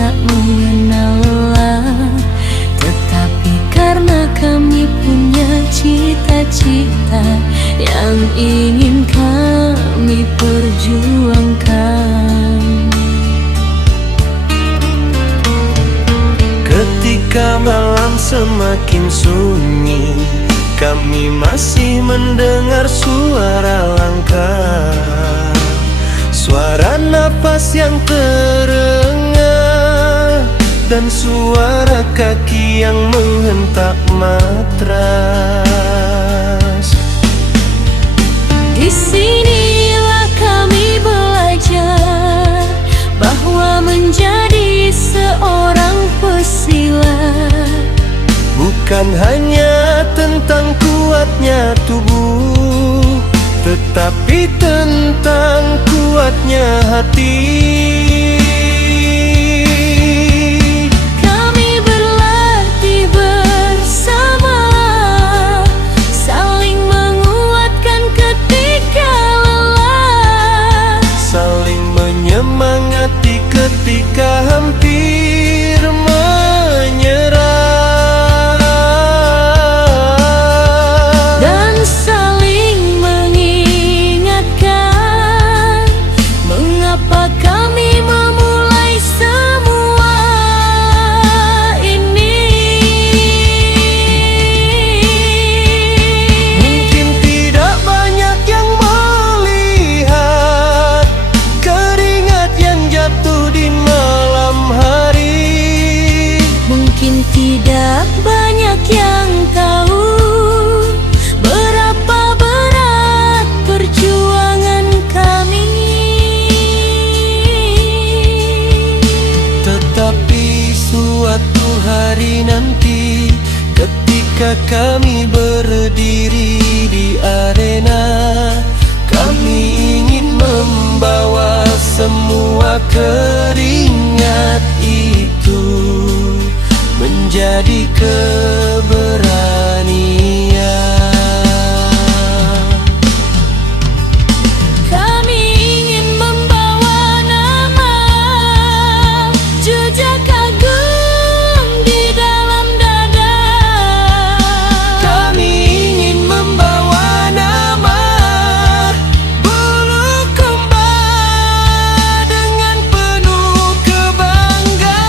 tak mengenal lelah. Tetapi karena kami punya cita-cita yang ingin kami perjuangkan. Ketika malam semakin sunyi, kami masih mendengar suara langkah, suara nafas yang terengah, dan suara kaki yang menghentak matras. Disinilah kami belajar bahwa menjadi seorang pesilat bukan hanya tentang kuatnya tubuh, tetapi tentang kuatnya hati. Kami berlatih bersama, saling menguatkan ketika lelah, saling menyemangati ketika hampir menyerah, dan saling mengingatkan mengapa kami memulai semua ini. Mungkin tidak banyak yang melihat keringat yang jatuh di malam hari. Mungkin tidak banyak yang tahu berapa berat perjuangan kami. Tetapi suatu hari nanti, ketika kami berdiri di arena, kami ingin membawa semua keringat itu menjadi keberanian. Kami ingin membawa nama jejak agung di dalam dada. Kami ingin membawa nama Bulukumba dengan penuh kebanggaan.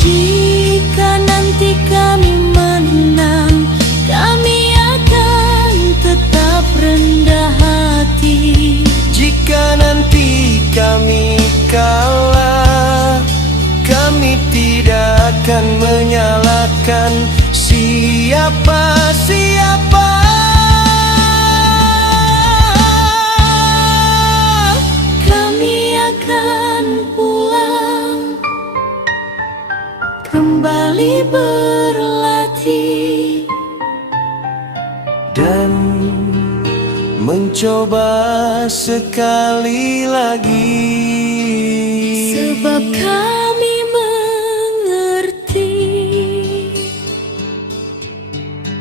Jika nanti kami menang, kami akan tetap rendah hati. Jika nanti kami kalah, kami tidak akan menyalahkan siapa-siapa. Kami akan pulang, kembali berlatih, Dan mencoba sekali lagi. sebab kami mengerti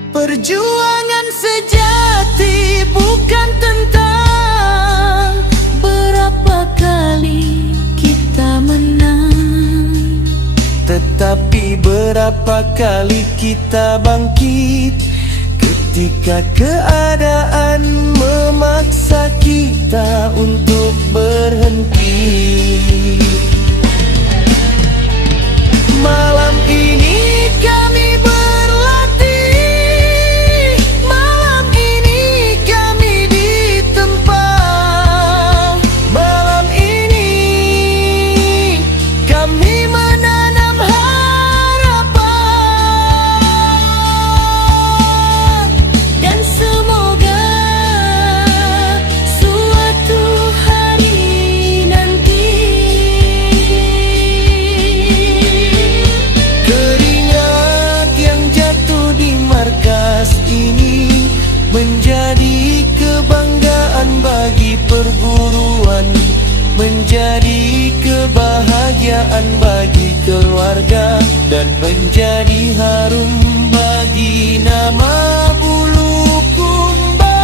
Perjuangan sejati bukan tentang berapa kali kita menang, tetapi berapa kali kita bangkit ketika keadaan memaksa kita untuk berhenti. Malam ini kami berlatih, malam ini kami ditempa, malam ini kami menanam harapan, dan semoga suatu hari nanti keringat yang jatuh di markas ini menjadi kebanggaan bagi perguruan, menjadi kebahagiaan bagi keluarga, dan menjadi harum bagi nama Bulukumba.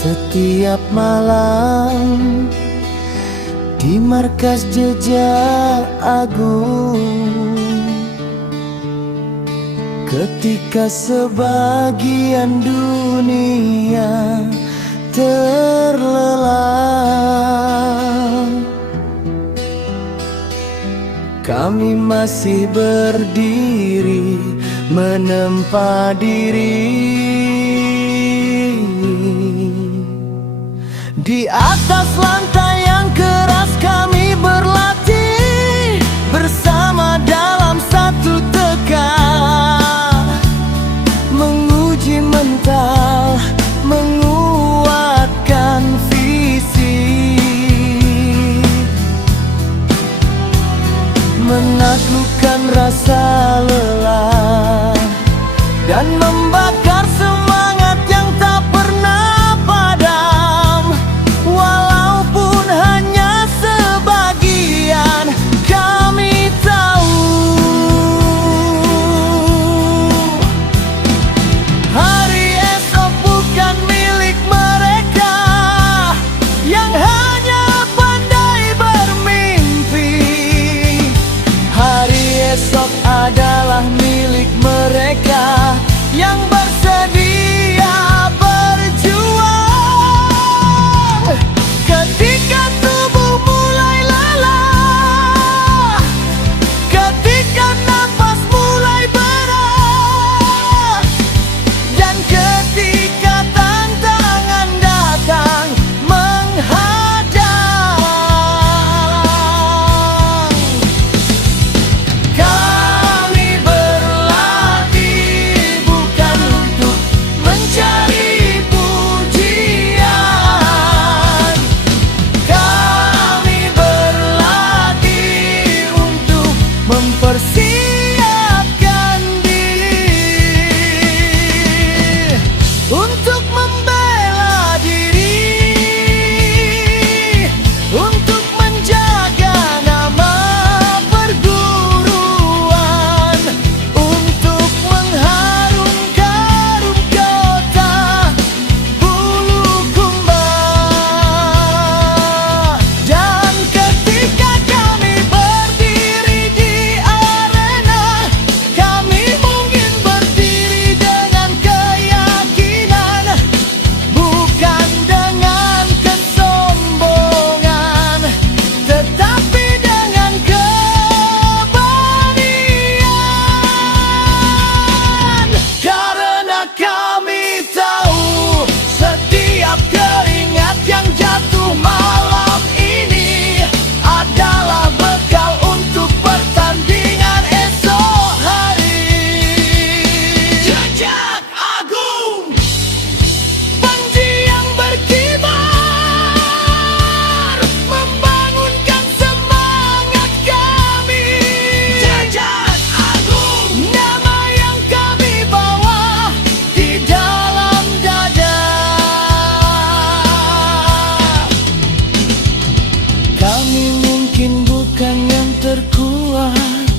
Setiap malam di markas Jejak Agung, ketika sebagian dunia terlelap, kami masih berdiri menempa diri di atas lantai yang keras. Kami berlatih bersama dalam satu tekan, menguji mental, menguatkan fisik, menaklukkan rasa lelah, dan membakar semangat yang tak pernah padam. Walaupun hanya sebagian, kami tahu hari esok bukan milik mereka yang hanya pandai bermimpi. Hari esok adalah milik mereka yang bersedia berjuang. Ketika tubuh mulai lelah, ketika nafas mulai berat, dan ketika tantangan datang menghadang, kami berlatih bukan untuk mencari pujian. Kami berlatih untuk mempersiapkan diri, untuk membela diri, untuk menjaga nama perguruan, untuk mengharumkan kota Bulukumba. Dan ketika kami berdiri di arena, kami mungkin berdiri dengan keyakinan, bukan dengan kesombongan, tetapi dengan keberanian. Karena kami tahu setiap keringat yang jatuh malam ini adalah bekal untuk pertandingan esok hari. Jejak Agung, panji yang berkibar, membangunkan semangat kami. Jejak Agung, nama yang kami bawa di dalam dada. Kami mungkin bukan yang terkuat,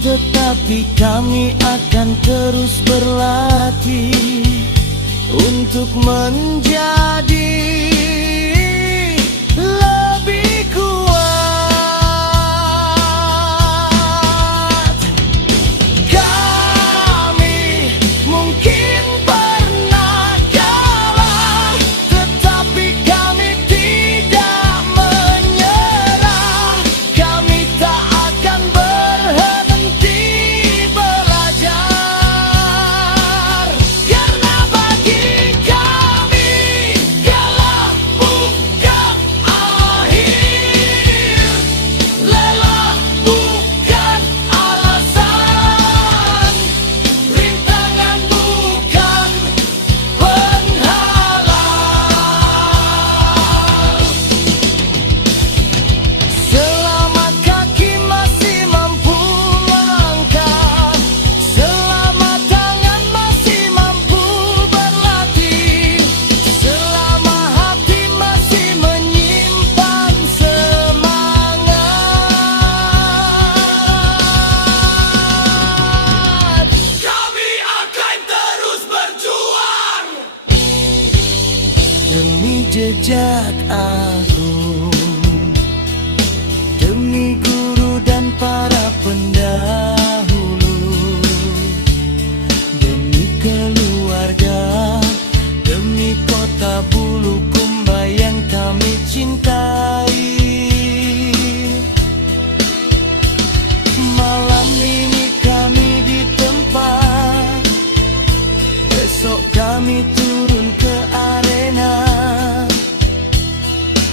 tetapi kami akan terus berlatih untuk menjadi lebih kuat. Kami mungkin pernah kalah, tetapi kami tidak menyerah. Kami tak akan berhenti belajar, karena bagi kami demi jejak agung, demi guru dan para pendahulu, demi keluarga, demi kota Bulukumba yang kami cintai. Malam ini kami di tempat, besok kami turun ke arena.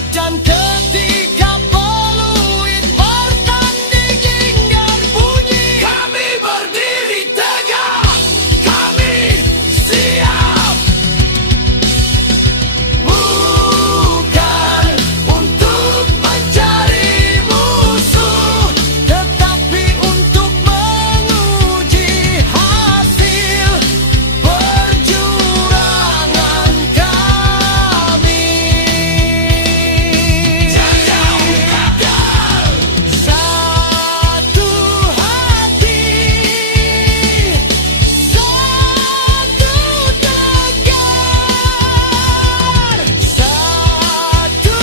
Dan ketika peluit bertanding dan bunyi, kami berdiri tegak, kami siap. Bukan untuk mencari musuh, tetapi untuk menguji hasil perjuangan kami. Satu hati, satu tegar, satu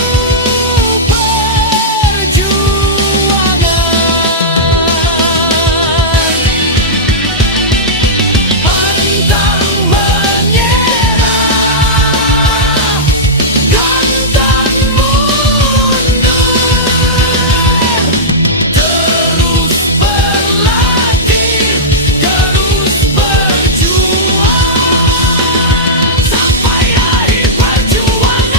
perjuangan. Pantang menyerah, pantang mundur, terus berlatih, terus berjuang sampai akhir perjuangan.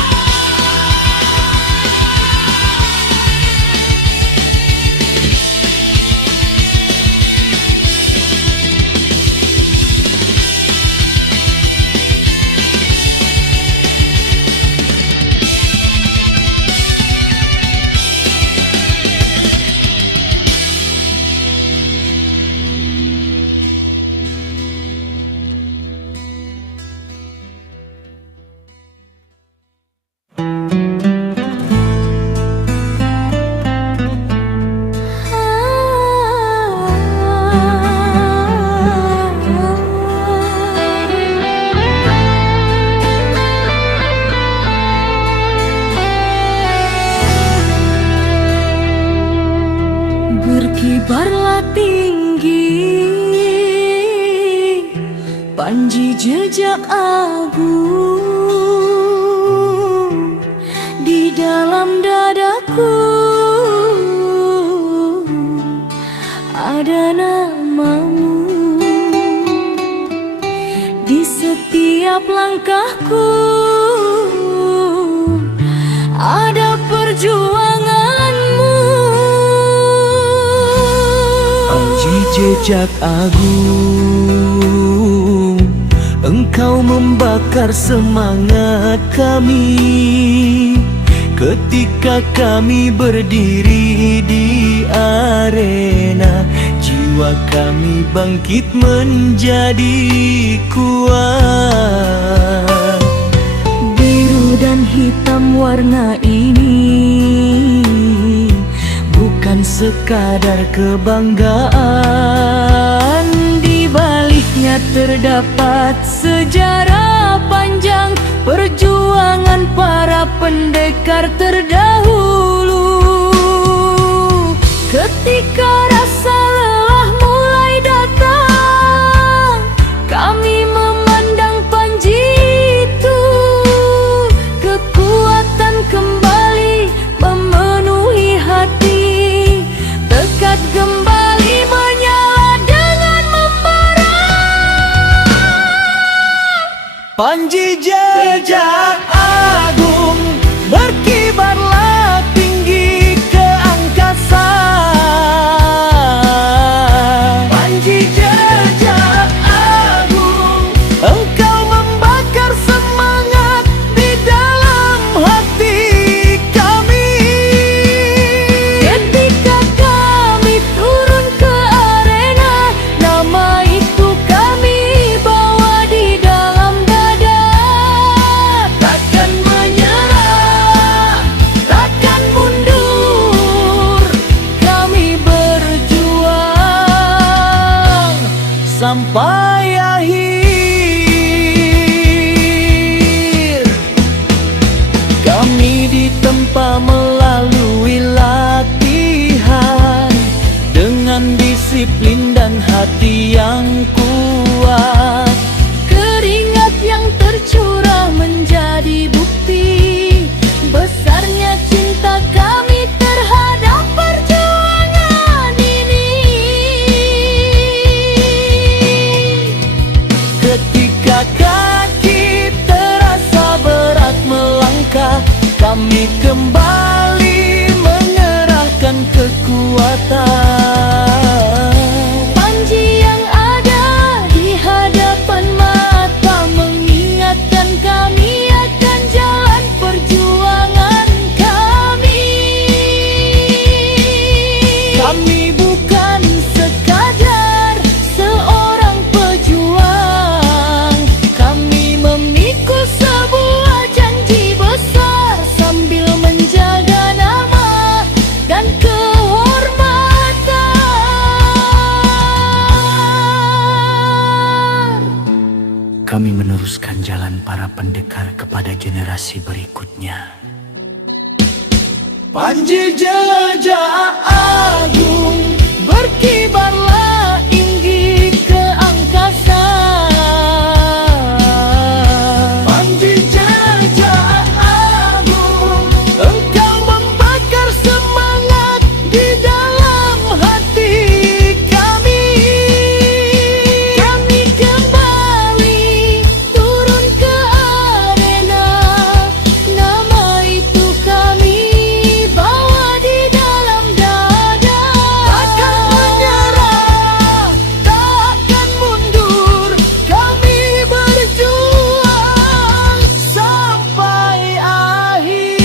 Berkibarlah tinggi panji jejak agung di dalam dadaku, ada namamu di setiap langkahku, ada perjuanganmu. Panji jejak agung, engkau membakar semangat kami ketika kami berdiri di arena. Jiwa kami bangkit menjadi kuat. Biru dan hitam warna ini bukan sekadar kebanggaan, di baliknya terdapat sejarah panjang perjuangan para pendekar terdahulu. Ketika rasa lelah mulai datang, kami memandang panji itu, kekuatan kembali memenuhi hati, tekad kembali menyala dengan membara. Panji jejak agung, berkibarlah tinggi ke angkasa. Panji jejak agung, engkau membakar semangat di dalam hati kami. Ketika kami turun ke arena, nama itu kami bawa di dalam dada. Takkan menyerah. kami kembali mengerahkan kekuatan. Panji yang ada di hadapan mata mengingatkan kami akan jalan perjuangan kami. Kami bukan sekadar seorang pejuang, kami memikul sebuah janji besar sambil menjaga nama dan kehormatan. Kami meneruskan jalan para pendekar kepada generasi berikutnya. Panji Jejak Agung, Berkibarlah inggi ke angkasa. Panji Jejak Agung, Engkau membakar semangat di dalam hati kami. Kami kembali turun ke arena, nama itu kami bawa di dalam dada. takkan menyerah, Takkan mundur, kami berjuang sampai akhir.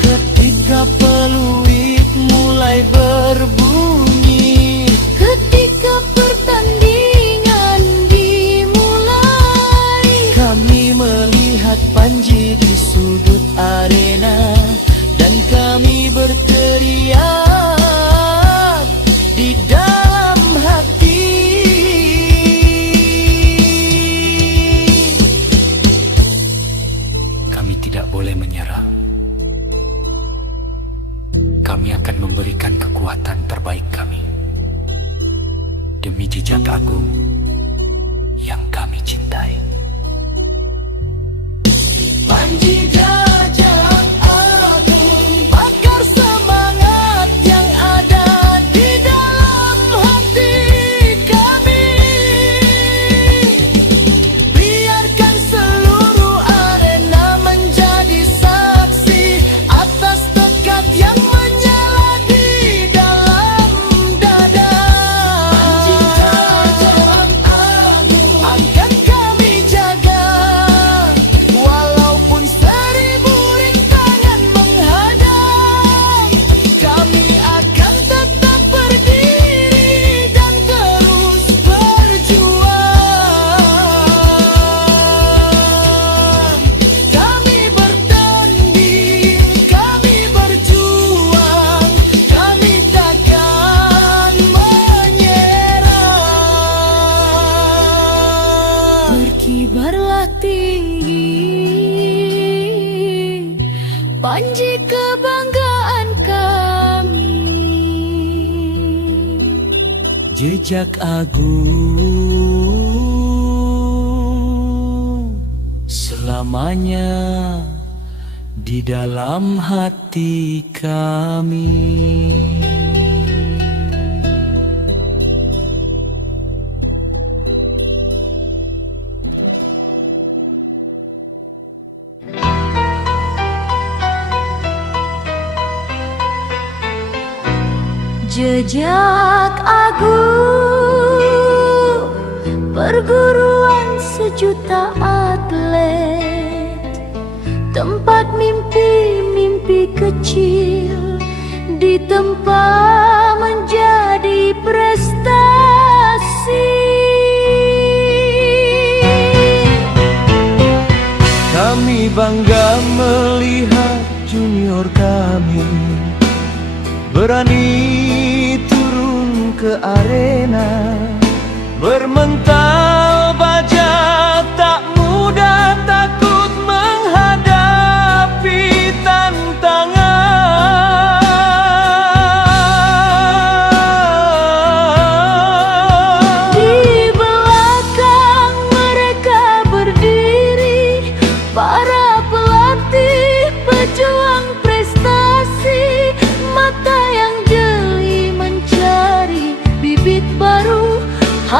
ketika peluit mulai berbunyi, Ketika pertandingan dimulai, kami melihat Panji di sudut arena dan kami berteriak di dalam hati. Kami tidak boleh menyerah. Kami akan memberikan kekuatan terbaik kami demi jejak agung yang kami cintai. Panji Jejak Agung, bakar semangat yang ada di dalam hati kami. biarkan seluruh arena menjadi saksi atas tekad yang menyala di dalam dada. Panji Jejak Agung akan kami jaga, walaupun seribu rintangan menghadang. Kami akan tetap berdiri dan terus berjuang. Kami bertanding, kami berjuang, kami takkan menyerah. Berkibarlah tinggi, Panji kebanggaan kami. Jejak agung selamanya di dalam hati kami. Jejak agung, perguruan sejuta atlet, tempat mimpi-mimpi kecil ditempa menjadi prestasi. Kami bangga melihat junior kami berani turun ke arena, bermental baja tak mudah, takut menghadapi tantangan.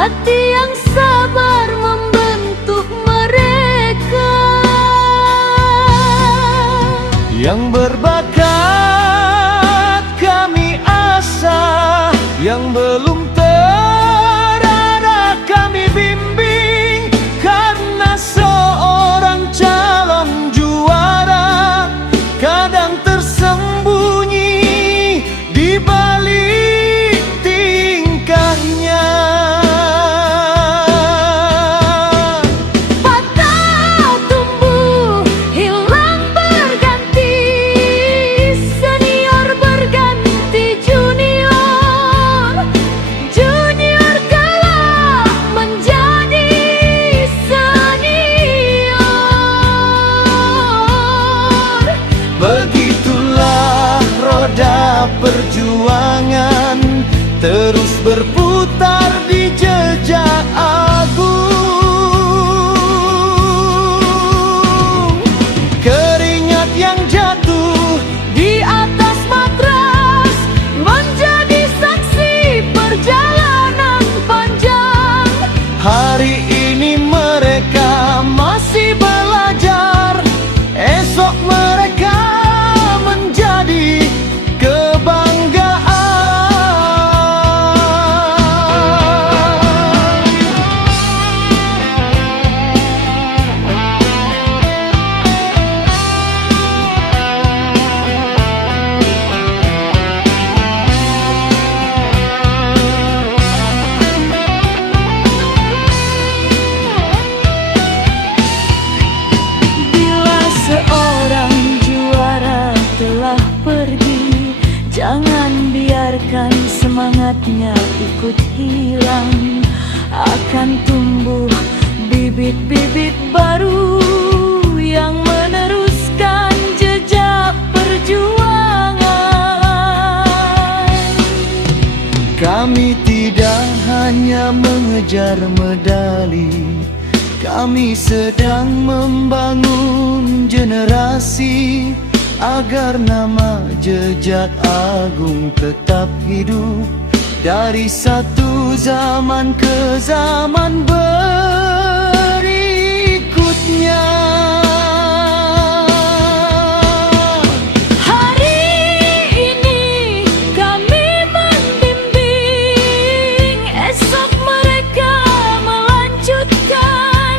hati yang sabar membentuk mereka. Yang berbakat kami asah, yang belum terada kami bimbing. Karena seorang calon juara kadang tersembunyi di balik tingkahnya. Patah tumbuh, hilang berganti, senior berganti junior, junior kelak menjadi senior. Begitulah roda perjuangan terus berputar di jejak agung. Keringat yang jatuh Di atas matras menjadi saksi perjalanan panjang. hari ini mereka masih belajar, esok mereka menjadi kebanggaan. Bila seorang juara telah pergi, jangan biarkan semangatnya ikut hilang. Akan tumbuh bibit-bibit baru yang meneruskan jejak perjuangan. Kami tidak hanya mengejar medali, kami sedang membangun generasi agar nama jejak agung tetap hidup dari satu zaman ke zaman berikutnya. Hari ini kami membimbing, esok mereka melanjutkan,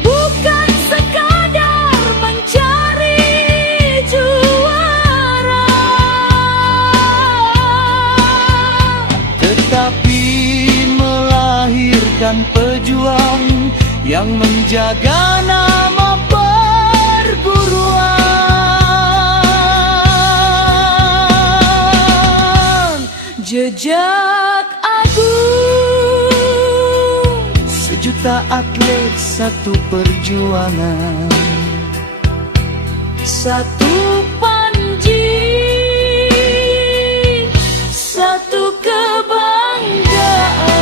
bukan sekadar mencari juara, Tetapi melahirkan pejuang yang menjaga nama perguruan. jejak agung. Sejuta atlet, satu perjuangan. Satu panji, satu kebanggaan.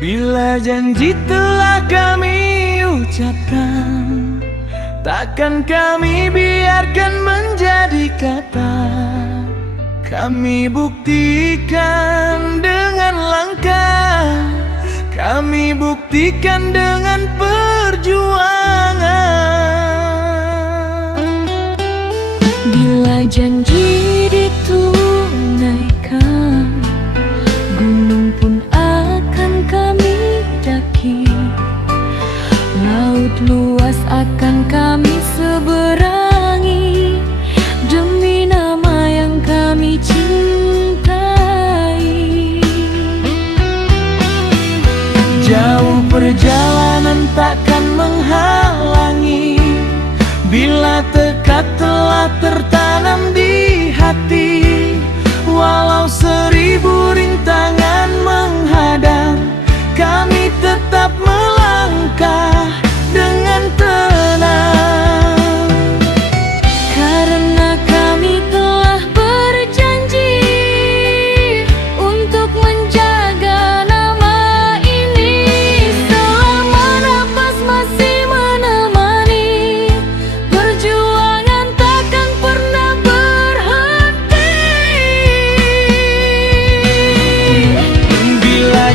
Bila janji telah kami ucapkan, takkan kami biarkan menjadi kata. Kami buktikan dengan langkah, kami buktikan dengan perjuangan. Bila janji ditunaikan, gunung pun akan kami daki, laut luas akan kami seberangi, demi nama yang kami cintai. Jauh perjalanan takkan menghalangi, bila tekad telah tertanam di hati. Walau 1000 rintangan menghadang, kami tetap melangkah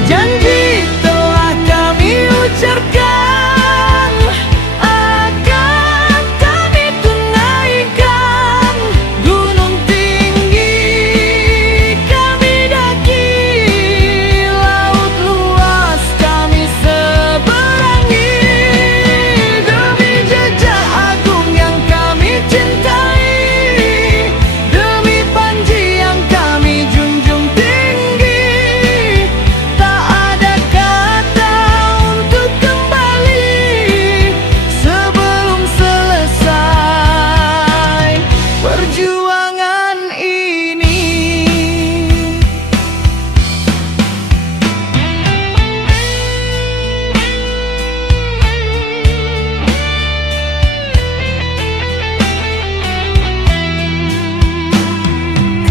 janji telah kami ucapkan, akan kami tunaikan. Gunung tinggi kami daki, laut luas kami seberangi, demi jejak agung yang kami cintai, demi panji yang kami junjung tinggi. Tak ada kata untuk kembali sebelum selesai perjuangan ini.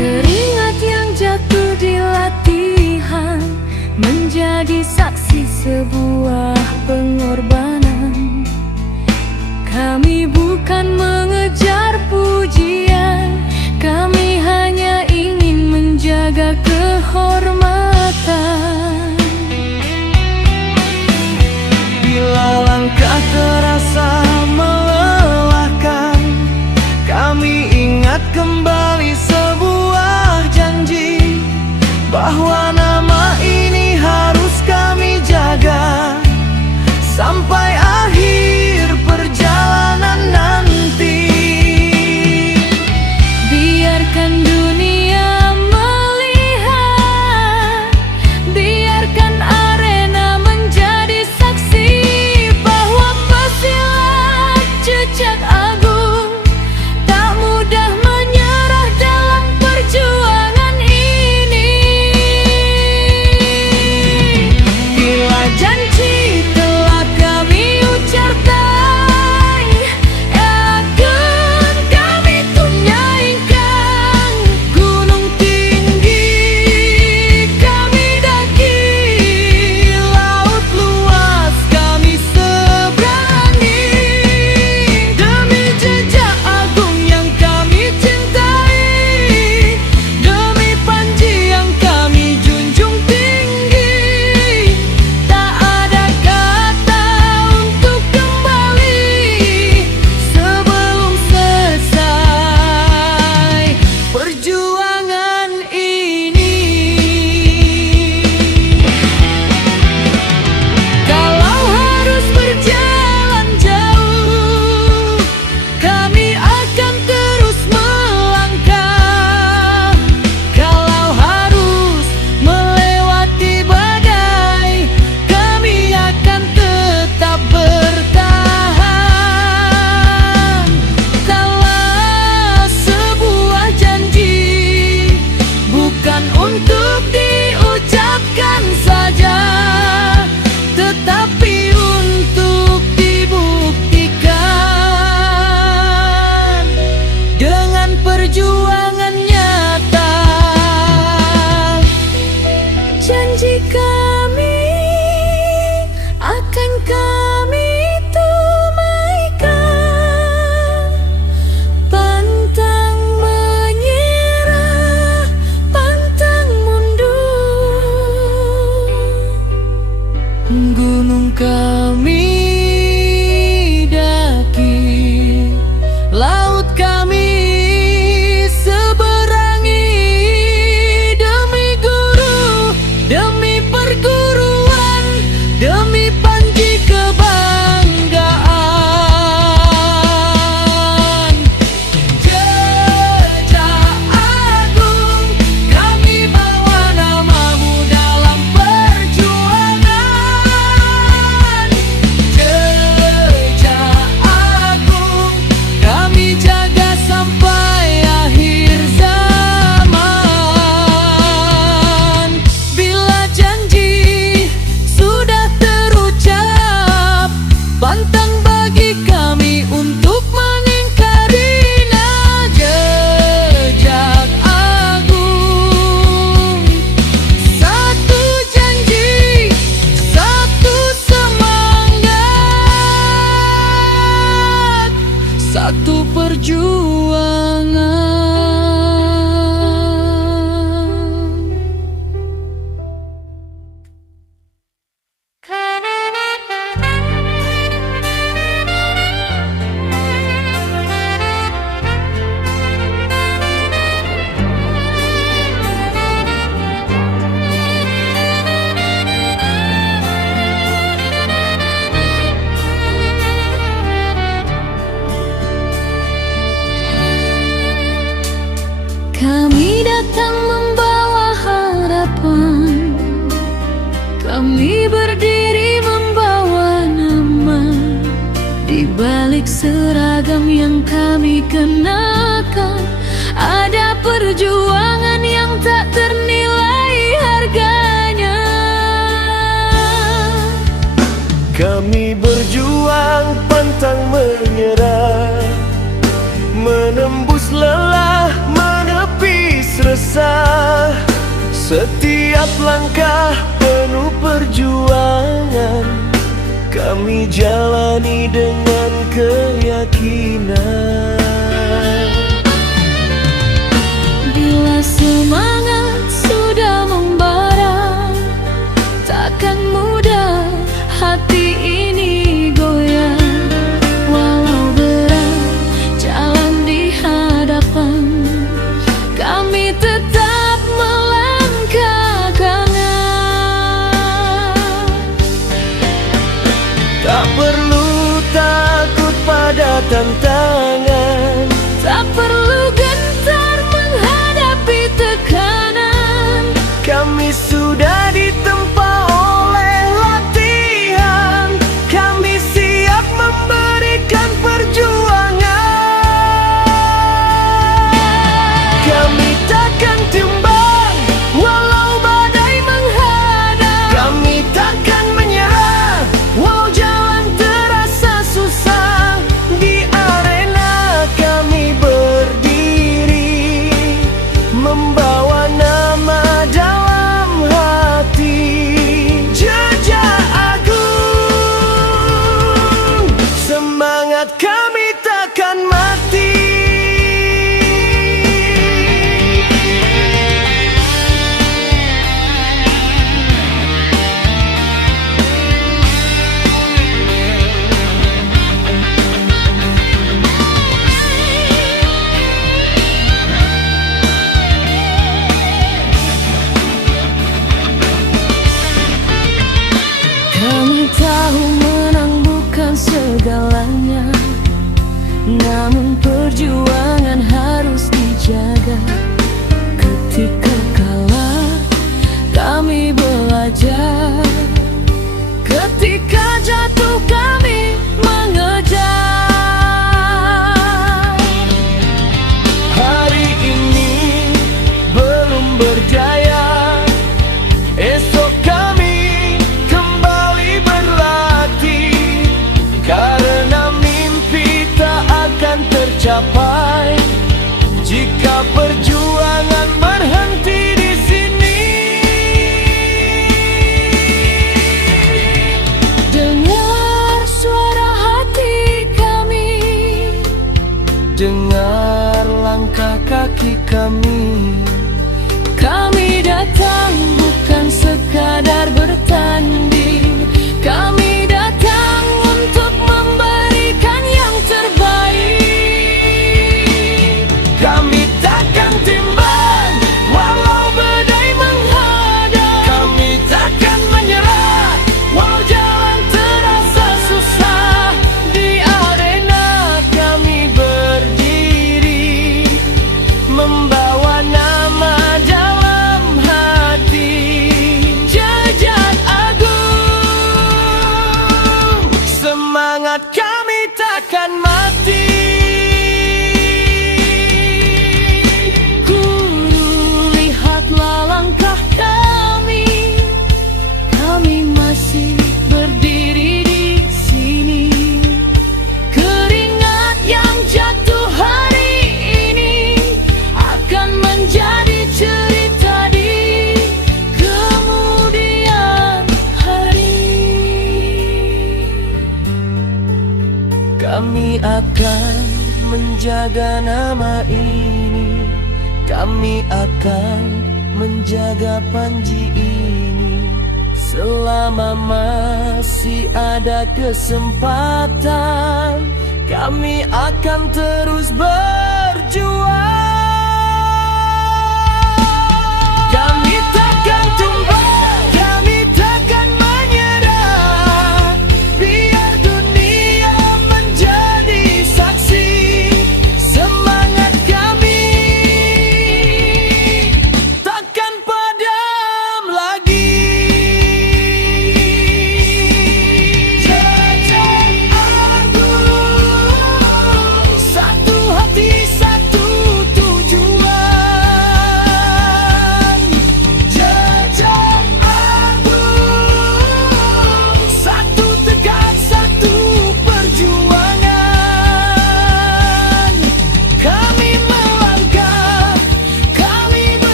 Keringat yang jatuh di latihan menjadi saksi sebuah pengorbanan. Kami bukan mengejar pujian, kami hanya ingin menjaga kehormatan. Bila langkah terasa melelahkan, kami ingat kembali sebuah janji, bahwa nama ini harus kami jaga sampai akhir perjalanan nanti. Biarkan dunia melihat, biarkan arena menjadi saksi, bahwa pesilat jejak agung tak mudah menyerah dalam perjuangan ini. Bila janji telah kami ucapkan, akan kami tunaikan. Gunung tinggi kami daki, laut luas kami seberangi, demi jejak agung yang kami cintai, demi panji yang kami junjung tinggi. Tak ada kata untuk kembali sebelum selesai perjuangan ini. Kalau harus berjalan jauh, kami akan terus melangkah. Kalau harus melewati badai, kami akan tetap bertahan. Talah sebuah janji bukan untuk diucapkan saja, tetapi untuk dibuktikan dengan perjuangan nyata. Janji kami akan kami tunaikan, pantang menyerah, pantang mundur. Gunung kami daki, laut kami seberangi, demi guru, demi perjuangan seragam yang kami kenakan, ada perjuangan yang tak ternilai harganya. Kami berjuang pantang menyerah, menembus lelah, menepis resah. Setiap langkah penuh perjuangan, kami jalani dengan keyakinan. Bila semangat sudah membara, takkan mudah hati ini goyah. Walau berat jalan di hadapan, kami tetap melangkah gangan. Tak perlu takut pada tantangan, Tak perlu gentar menghadapi tekanan. kami sudah ditempa oleh latihan. Kami siap memberikan perjuangan. Kami takkan tumbang walau badai menghadang. Kami takkan menyerah walau jalan terasa susah. Di arena kami berdiri, membawa nama dalam hati. Jejak agung, semangat kami takkan mati. Kami tahu menang bukan segalanya, namun perjuangan harus dijaga. Ketika kalah, kami belajar. Ketika jatuh, kami mengejar. Hari ini belum berdaya, esok kami kembali berlatih. Karena mimpi tak akan tercapai jika perjuangan berhenti di sini. Dengar suara hati kami, Dengar langkah kaki kami. kami datang bukan sekadar bertanding. Kami datang untuk memberikan yang terbaik. Kami takkan timbang walau badai menghadang. Kami takkan menyerah walau jalan terasa susah. Di arena kami berdiri, membawa nama dalam hati. Jejak agung, semangat kami takkan mati. Ku lihatlah langkah kami, kami masih berdiri di sini. Keringat yang jatuh hari ini akan menjadi cerita di kemudian hari. Kami akan menjaga nama ini. Kami akan menjaga Panji ini. Selama masih ada kesempatan, kami akan terus berjuang. Kami takkan tumbang, kami takkan menyerah. Biar dunia menjadi saksi semangat kami takkan padam lagi. Jejak agung,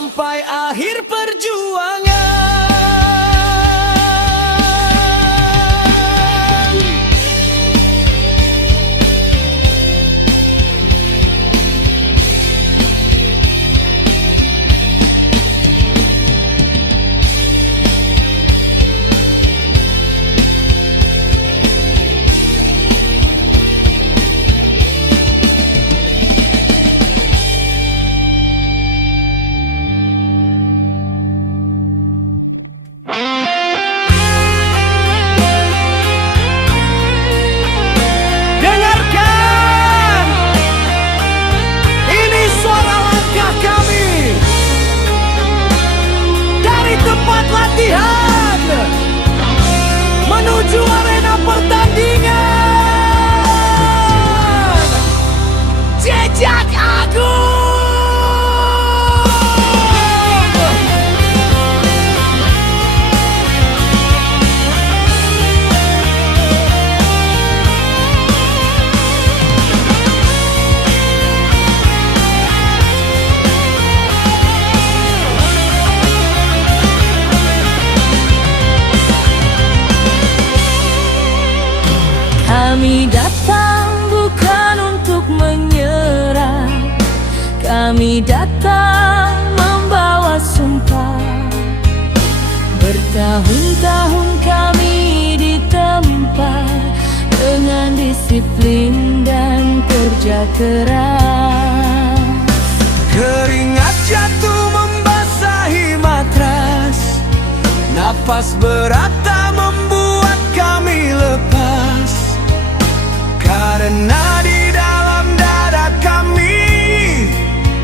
sampai akhir perjuangan. Dengarkan, ini suara langkah kami dari tempat latihan menuju arena pertandingan. Jejak Agung. Kami datang bukan untuk menyerah, kami datang membawa sumpah. Bertahun-tahun kami ditempa dengan disiplin dan kerja keras. Keringat jatuh membasahi matras, napas berat tak membuat kami lepas. Karena di dalam dada kami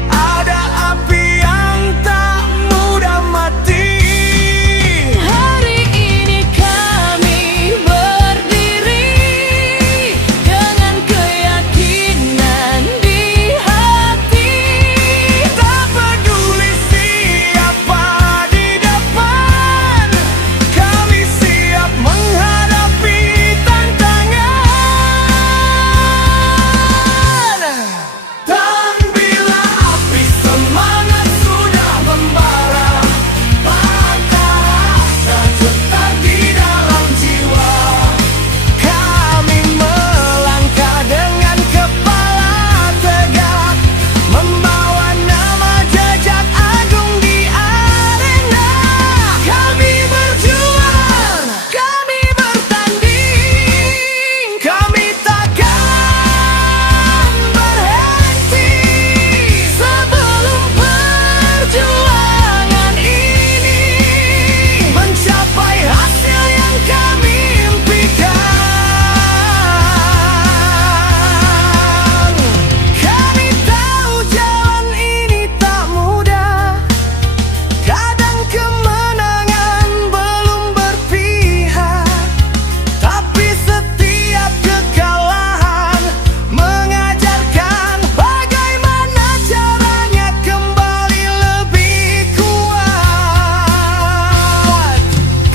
ada api yang tak mudah mati. Hari ini kami berdiri dengan keyakinan di hati. Tak peduli siapa di depan, kami siap menghadapi tantangan. Dan bila api semangat sudah membara, maka rasa getar di dalam jiwa. Kami melangkah dengan kepala tegak, membawa nama jejak agung di arena. Kami berjuang, kami bertanding, kami takkan berhenti sebelum perjuangan ini mencapai hasil yang kami impikan. Kami tahu jalan ini tak mudah, kadang kemenangan belum berpihak, tapi setiap kekalahan mengajarkan bagaimana caranya kembali lebih kuat.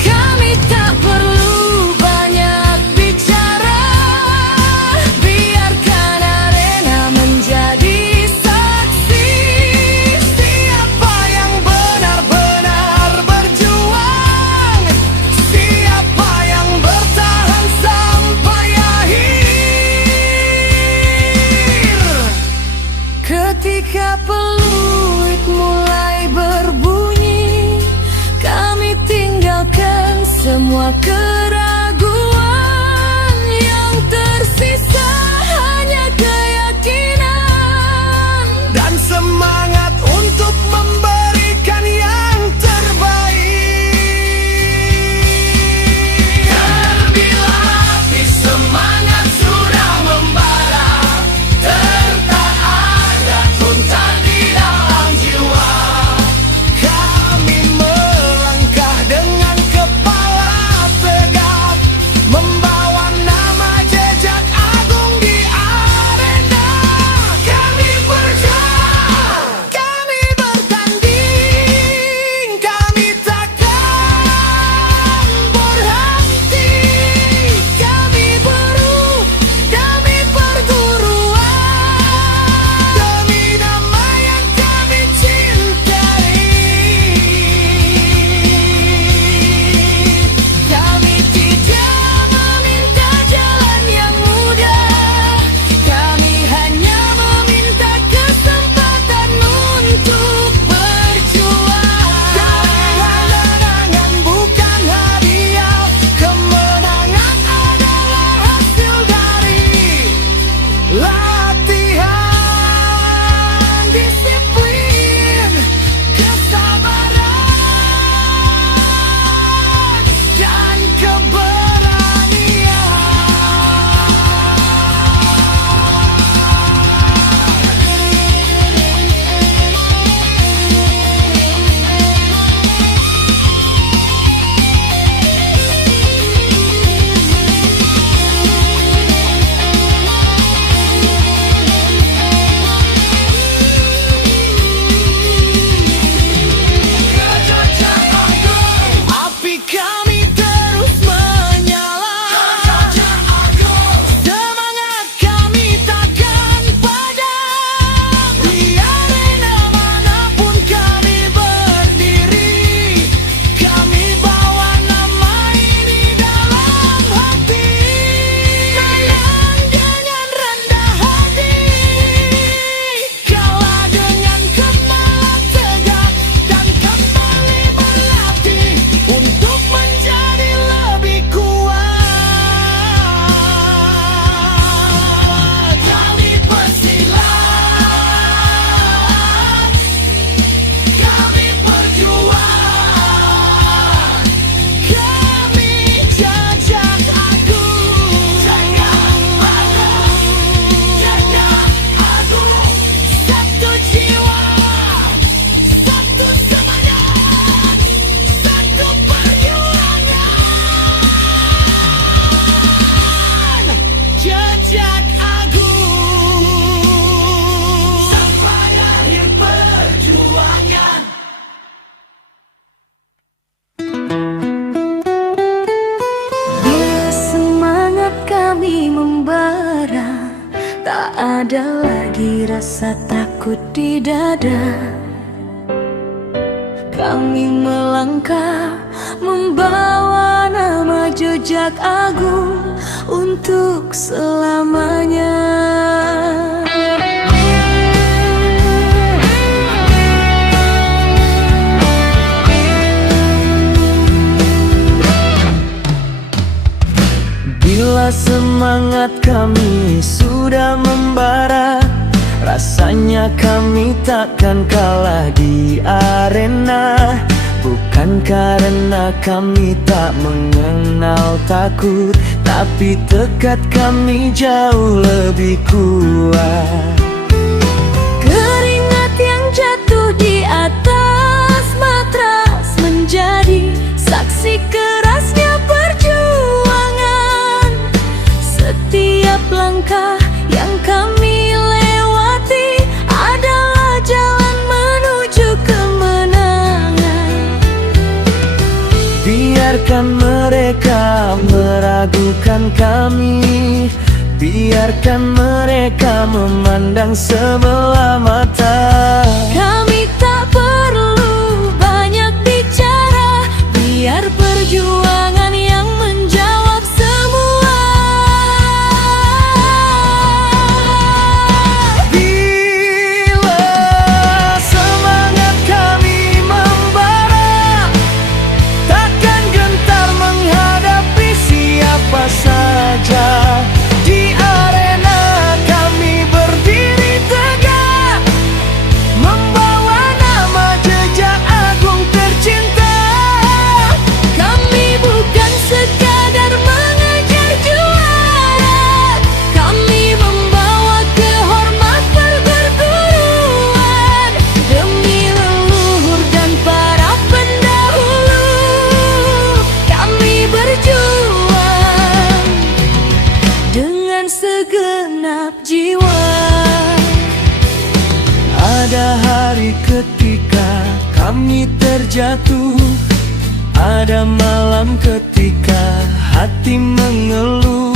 Kami tak perlu banyak bicara, biarkan arena menjadi saksi. Siapa yang benar-benar berjuang, siapa yang bertahan sampai akhir. Ketika peluit mulai berbunyi, kami tinggalkan semua keraguan. Yang tersisa hanya keyakinan Dan semangat untuk memberikan yang terbaik. Bila api semangat sudah membara, tak ada tuntas di dalam jiwa. Kami melangkah dengan kepala tegak, rasa takut di dada. Kami melangkah membawa nama jejak agung untuk selamanya. Bila semangat kami sudah membara, rasanya kami takkan kalah di arena. Bukan karena kami tak mengenal takut, tapi tekad kami jauh lebih kuat. Keringat yang jatuh di atas matras menjadi saksi kerasnya perjuangan. Setiap langkah yang kami lewati adalah jalan menuju kemenangan. Biarkan mereka meragukan kami, biarkan mereka memandang sebelah mata. Kami tak perlu banyak bicara, biar perjuangan yang menjawab semua. Bila semangat kami membara, takkan gentar menghadapi siapa saja. Di arena kami berdiri tegak, membawa nama jejak agung tercinta. Kami bukan sekadar mengejar juara, kami membawa kehormatan perguruan. Demi leluhur dan para pendahulu, kami berjuang dengan segenap jiwa. Ada hari ketika kami terjatuh, ada malam ketika hati mengeluh.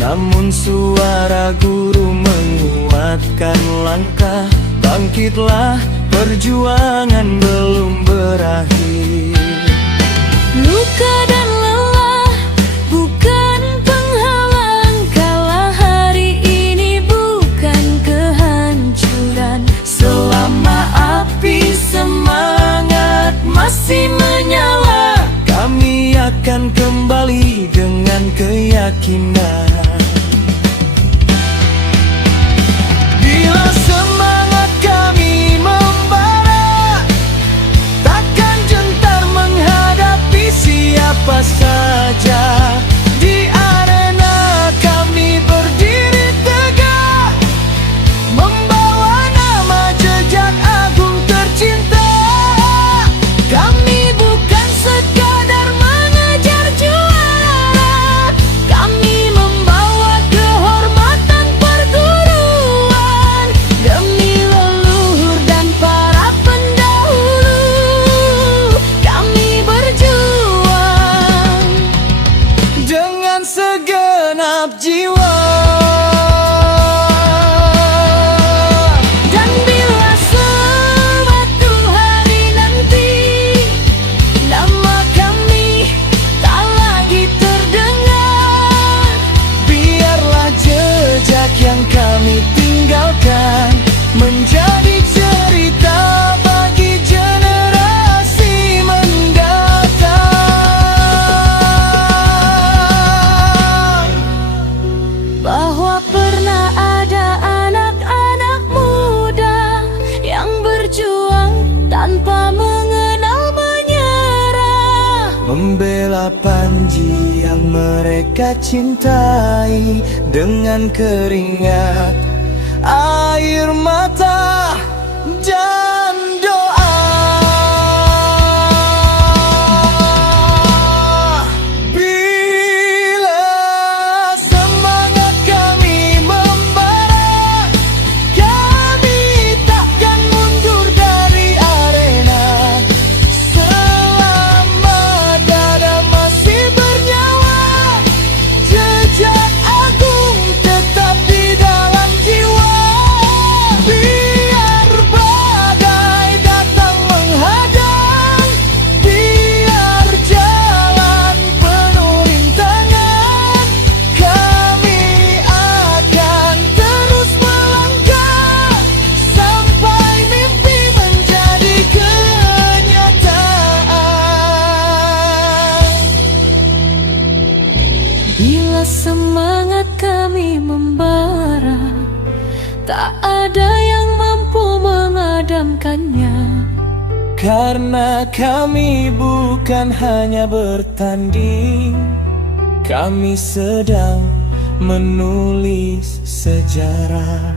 Namun suara guru menguatkan langkah. Bangkitlah, perjuangan belum berakhir. Luka dan lelah bukan penghalang, kalah hari ini bukan kehancuran. Selama api semangat masih menyala, kami akan kembali dengan keyakinan. Bila semangat kami membara, takkan gentar menghadapi siapa saja. Di arena kami berdiri tegak, membawa nama jejak agung tercinta. Kami bukan sekadar mengejar juara, kami membawa kehormatan perguruan. Demi leluhur dan para pendahulu, kami berjuang dengan segenap jiwa. Dan bila suatu hari nanti nama kami tak lagi terdengar, Biarlah jejak yang kami tinggalkan menjadi cerita bagi generasi mendatang. bahwa pernah ada anak-anak muda yang berjuang tanpa mengenal menyerah. Membela Panji yang mereka cintai dengan keringat, air mata, dan doa. Bila semangat kami membara, kami takkan mundur dari arena. Selama dada masih bernyawa, jejak agung tetap di dalam jiwa. tak ada yang mampu mengadamkannya. Karena kami bukan hanya bertanding, kami sedang menulis sejarah.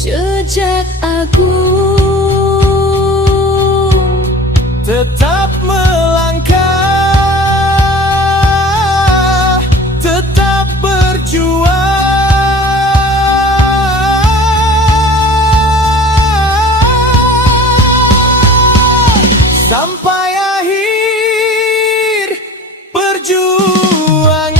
Jejak agung Tetap melangkah, tetap berjuang sampai akhir perjuangan.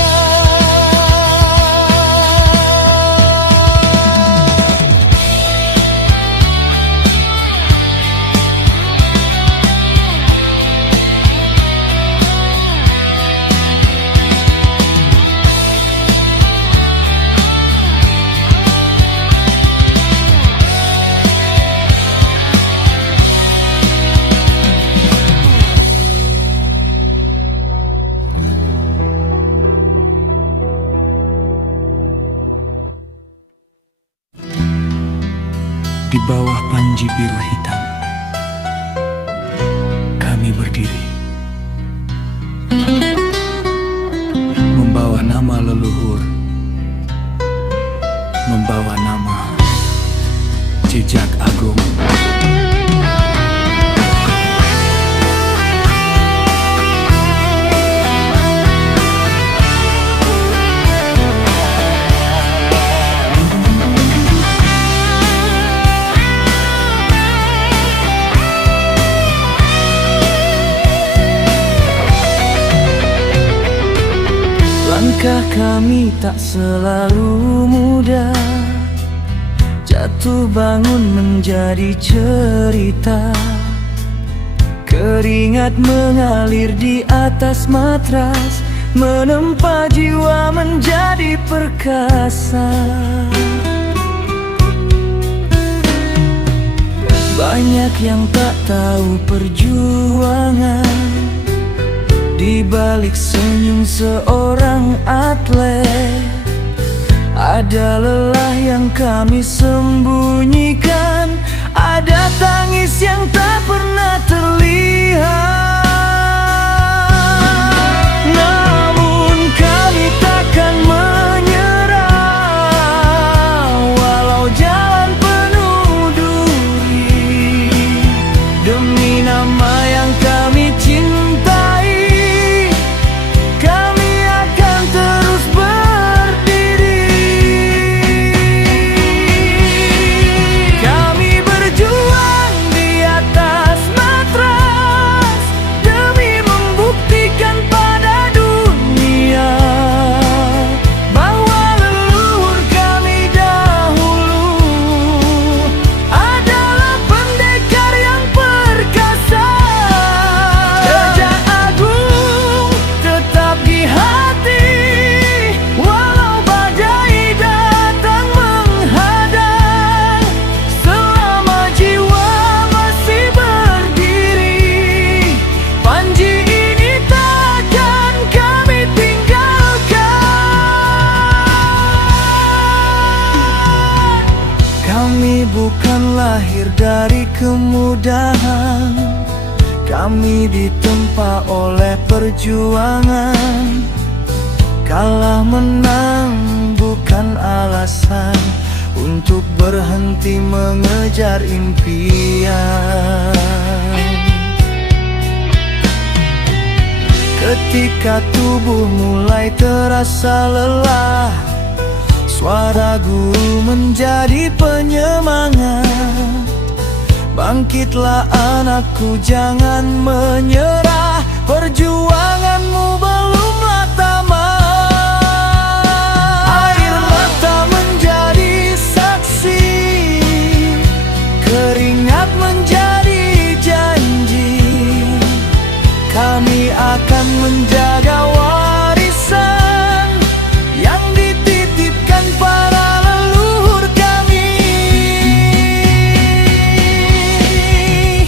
Di bawah panji biru hitam, kami berdiri, membawa nama leluhur, membawa nama jejak agung. Langkah kami tak selalu mudah, jatuh bangun menjadi cerita. Keringat mengalir di atas matras, menempa jiwa menjadi perkasa. Banyak yang tak tahu perjuangan di balik senyum seorang atlet. Ada lelah yang kami sembunyikan, ada tangis yang tak pernah terlihat. Namun kami takkan menyerah, walau jalan penuh duri. Demi nama yang kami cintai, bukan lahir dari kemudahan, kami ditempa oleh perjuangan. Kalah menang bukan alasan untuk berhenti mengejar impian. Ketika tubuh mulai terasa lelah, suara guru menjadi penyemangat. Bangkitlah anakku, jangan menyerah, perjuanganmu belumlah tamat. Air mata menjadi saksi, keringat menjadi janji. Kami akan menjaga warisan yang dititipkan para leluhur kami.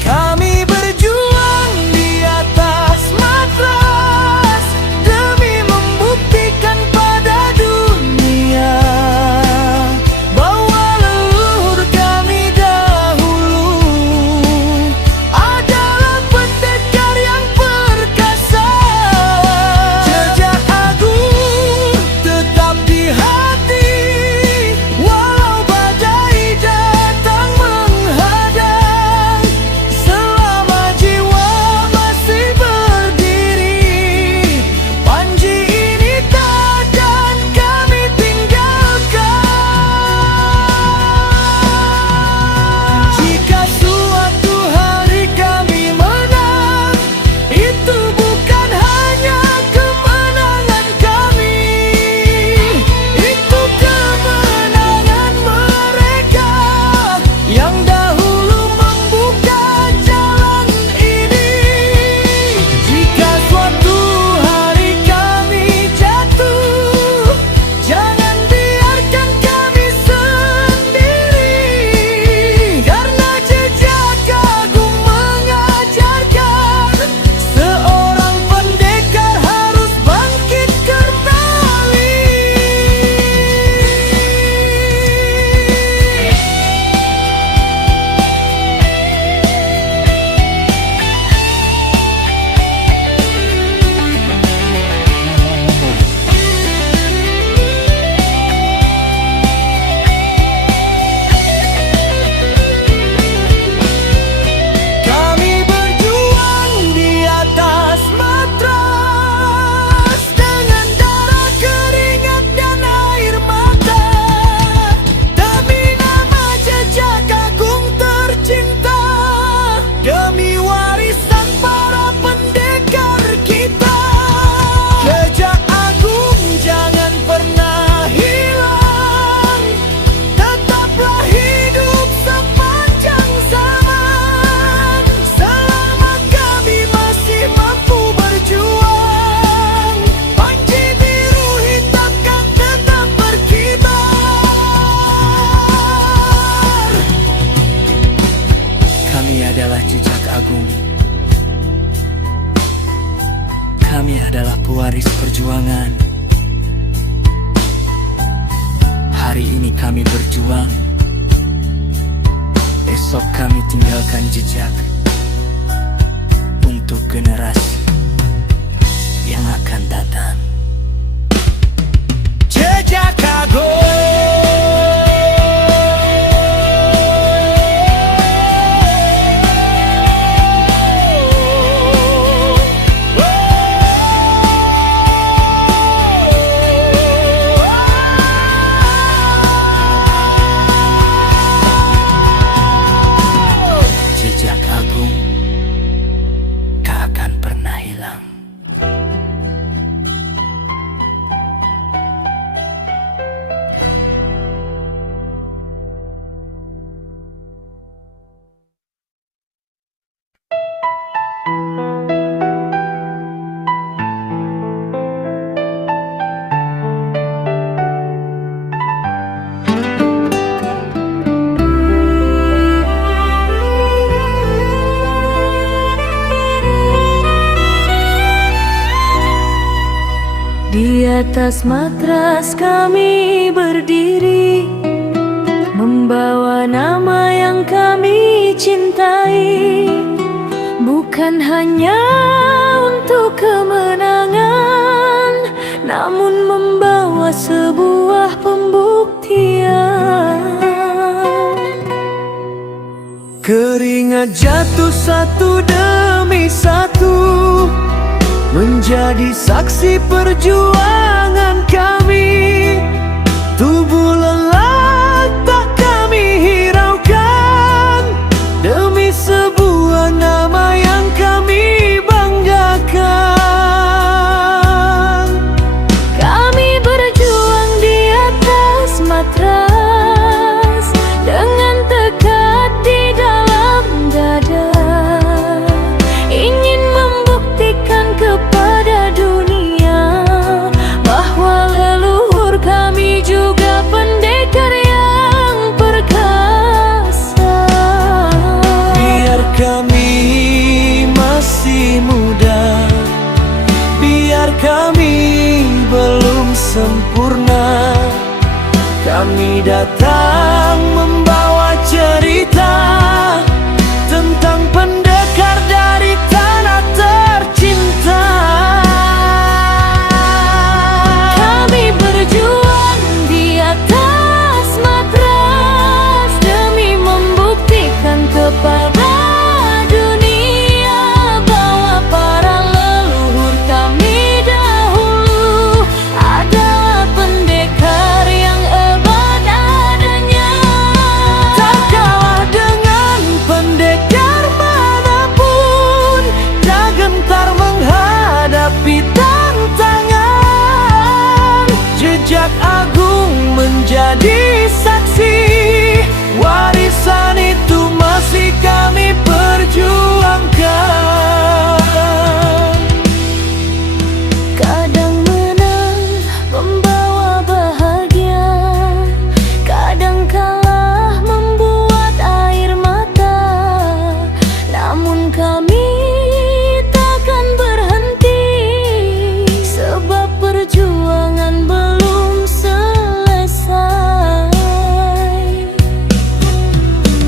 Kami berjuang di atas matras demi membuktikan pada dunia adalah jejak agung. Kami adalah pewaris perjuangan. Hari ini kami berjuang, esok kami tinggalkan jejak untuk generasi yang akan datang. Jejak agung. Jejak agung tak akan pernah hilang. Di atas matras kami berdiri, membawa nama yang kami cintai. Bukan hanya untuk kemenangan, namun membawa sebuah pembuktian. Keringat jatuh satu demi satu, menjadi saksi perjuangan kami. Tubuh lelah tak kami hiraukan, demi sebuah nama yang kami banggakan. Kami berjuang di atas matras, dengan tekad di dalam dada, ingin membuktikan kepada dunia bahwa leluhur kami juga pendekar yang perkasa. Biar kami masih muda, biar kami belum sempurna, kami datang membawa cerita tentang pendekar dari tanah tercinta. Kami berjuang di atas matras, demi membuktikan kepada dunia bahwa para leluhur kami dahulu adalah pendekar yang hebat adanya. Tak kalah dengan pendekar manapun, tak gentar menghadapi tantangan. Jejak agung menjadi saksi, warisan itu masih kami perjuangkan. Kadang menang membawa bahagia, kadang kalah membuat air mata, namun kami takkan berhenti, sebab perjuangan belum selesai.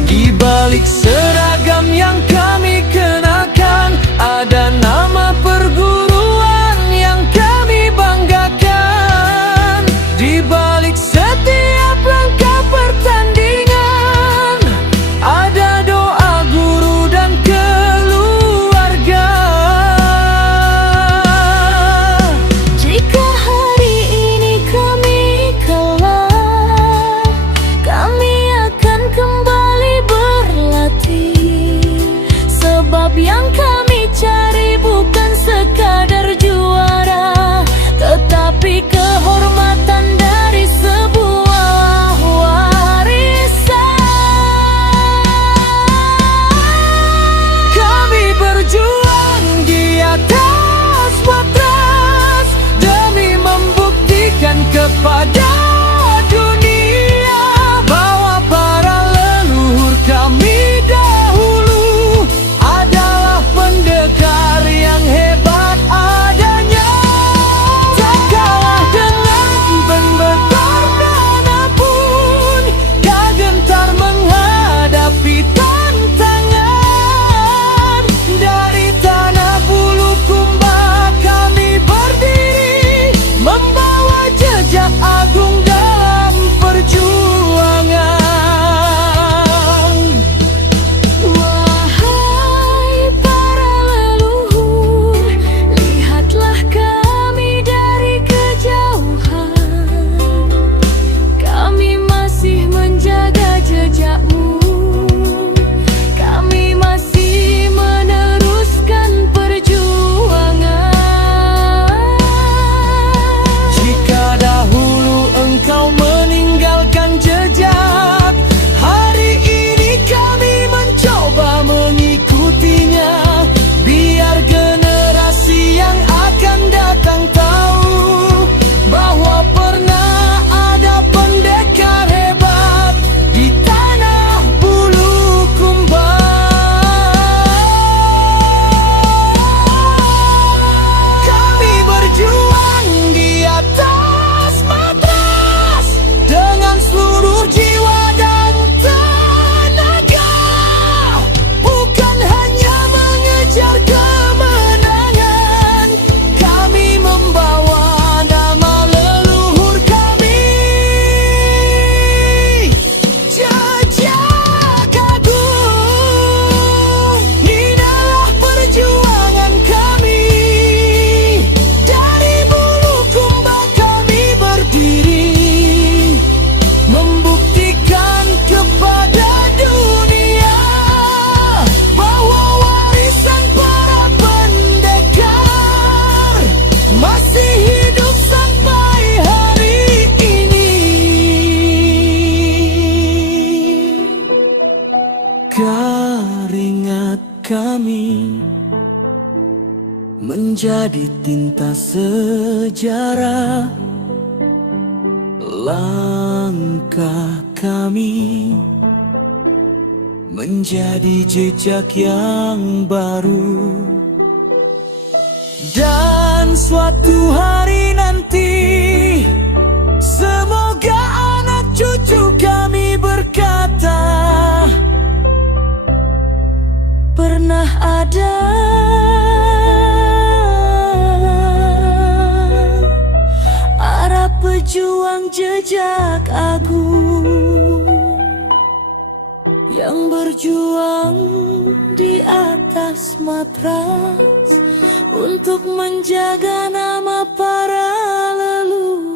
Di balik seragam yang kami kenakan, ada nama perguruan yang kami banggakan. Di balik setiap langkah pertandingan, ada doa guru dan keluarga. Jika hari ini kami kalah, kami akan kembali berlatih, sebab yang kami cari bukan sekadar juara, tetapi kehormatan dari sebuah warisan. Kami berjuang di atas matras, demi membuktikan kepada dunia bahwa para leluhur kami dahulu artinya. Biar generasi yang akan datang tahu bahwa pernah ada pendekar hebat di tanah Bulukumba. Kami berjuang di atas matras dengan seluruh jiwa dan tenaga, bukan hanya mengejar kemenangan. Kami membawa nama leluhur kami, jejak agung. Inilah perjuangan kami. Dari Bulukumba kami berdiri, membuktikan kepada dunia bahwa warisan para pendekar masih hidup sampai hari ini. Keringat kami menjadi tinta sejarah, langkah kami menjadi jejak yang baru. Dan suatu hari nanti, semoga anak cucu kami berkata, pernah ada para pejuang jejak agung yang berjuang di atas matras untuk menjaga nama para leluhur.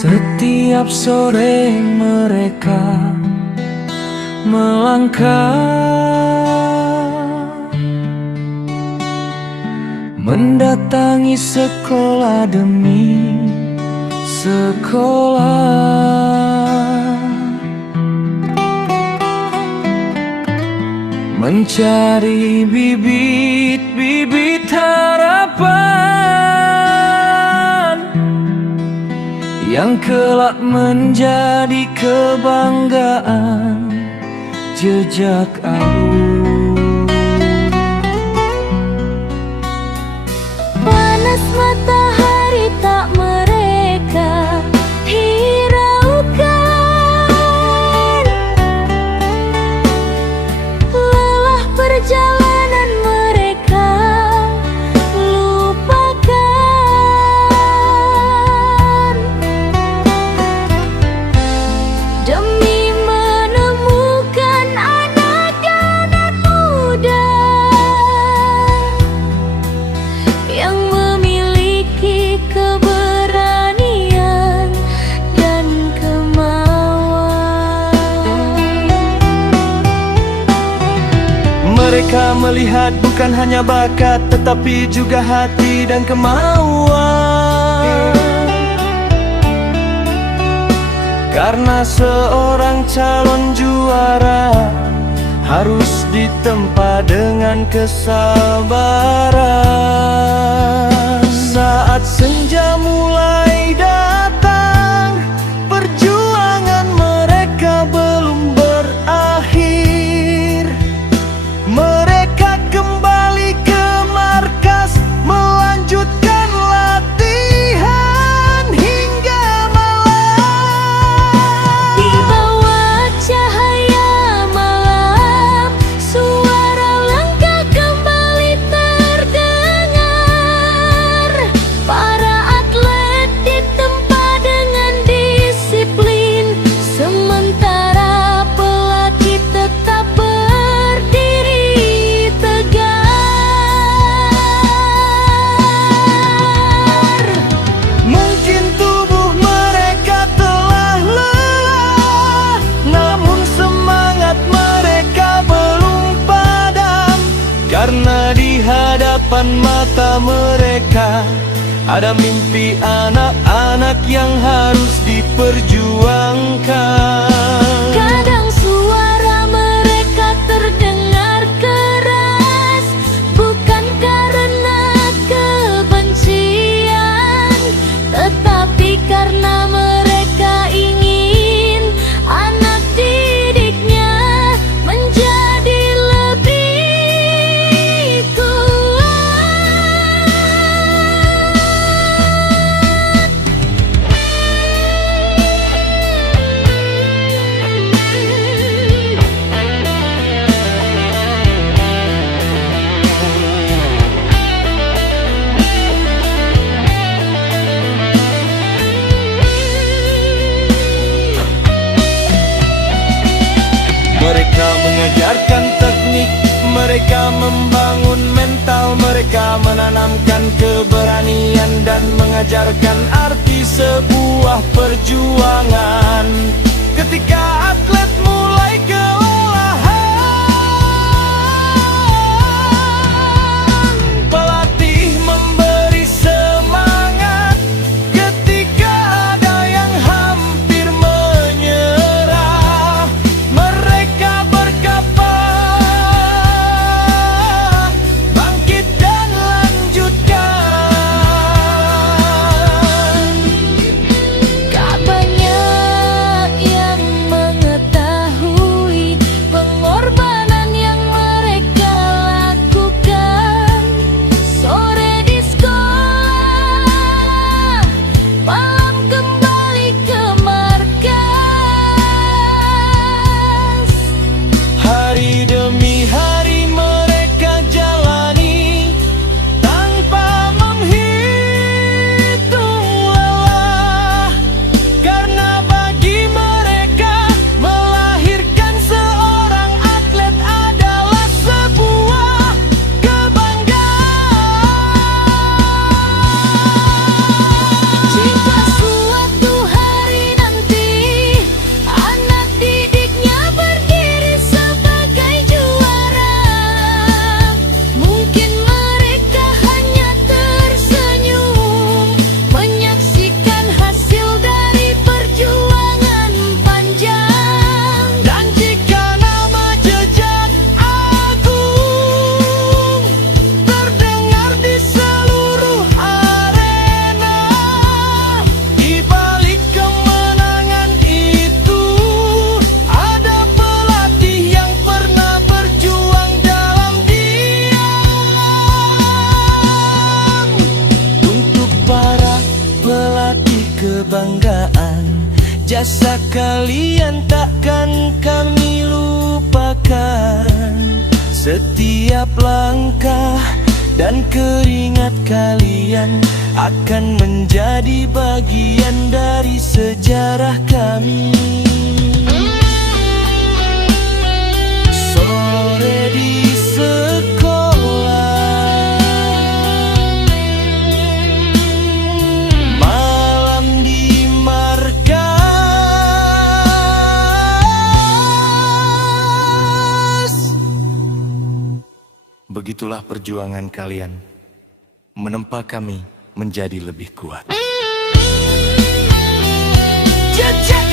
Setiap sore mereka melangkah mendatangi sekolah demi sekolah, mencari bibit-bibit harapan yang kelak menjadi kebanggaan jejak agung. Panas matahari tak mereka hiraukan, lelah perjalanan mereka lupakan, demi menemukan anak-anak muda yang memiliki keberanian dan kemauan. Mereka melihat bukan hanya bakat, tetapi juga hati dan kemauan. Karena seorang calon juara harus ditempa dengan kesabaran. Saat senja mulai datang, perjuangan mereka belum berakhir. Mereka kembali ke markas, melanjutkan latihan hingga malam. Di bawah cahaya malam, suara langkah kembali terdengar. depan mata mereka ada mimpi anak-anak yang harus diperjuangkan. Kadang suara mereka terdengar keras, bukan karena kebencian, tetapi karena mereka ingin anak didiknya menjadi lebih kuat. Mereka mengajarkan teknik, mereka membangun mental, mereka menanamkan keberanian dan mengajarkan arti sebuah perjuangan. Ketika atlet mulai kelelahan, pelatih memberi semangat. Ketika ada yang hampir menyerah, mereka berkapal, bangkit dan lanjutkan. Tak banyak yang mengetahui pengorbanan yang mereka lakukan. Sore di sekolah, malam kembali ke markas. Hari demi hari mereka jalani tanpa menghitung lelah, karena bagi mereka melahirkan seorang atlet adalah sebuah kebanggaan. Jika suatu hari nanti anak didiknya berdiri sebagai juara, mungkin mereka hanya tersenyum menyaksikan hasil dari perjuangan panjang. Dan jika nama jejak agung terdengar di seluruh arena, di balik kemenangan itu ada pelatih yang pernah berjuang dalam diam. Untuk para pelatih kebanggaan, jasa kalian takkan kami lupakan. Setiap langkah dan keringat kalian akan menjadi bagian dari sejarah kami. Sore di sekolah, malam di markas. Begitulah perjuangan kalian menempa kami menjadi lebih kuat. Jejak